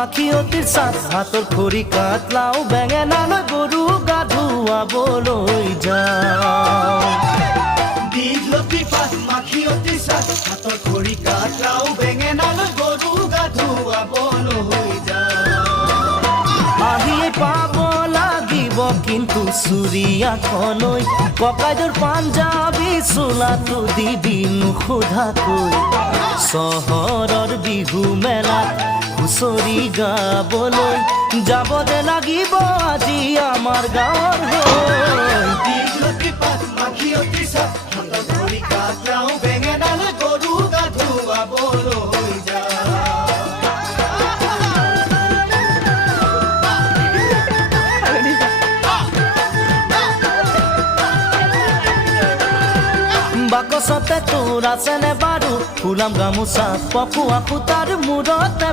মাখিয়তিৰ চাত হাতৰ খৰি কাট লাও বেঙেনালৈ গৰু গা ধুৱাবলৈ যাওঁ দীঘলতি পাত মাখিয়তিৰ চাত হাতৰ খৰি কাট লাও বেঙেনালৈ গৰু গা ধুৱাবলৈ যাওঁ আহিয়ে পাব লাগিব কিন্তু চুৰিয়াখনৈ ককাইদেউৰ পাঞ্জাবী চোলাটো দিবি নোসোধাকৈ চহৰৰ বিহু মেলাত হুঁচৰি গাবলৈ যাব দে লাগিব আজি আমাৰ গাঁৱৰ হৈ দীঘলতি পাত মাখিয়তিৰ চাত হাতৰ খৰি কাট লাও বেঙেনালৈ গৰু গা ধুৱাবলৈ যাওঁ বাকচতে তোৰ আছেনে বাৰু ফুলাম গামোচা পকোৱা সূতাৰ মূৰতে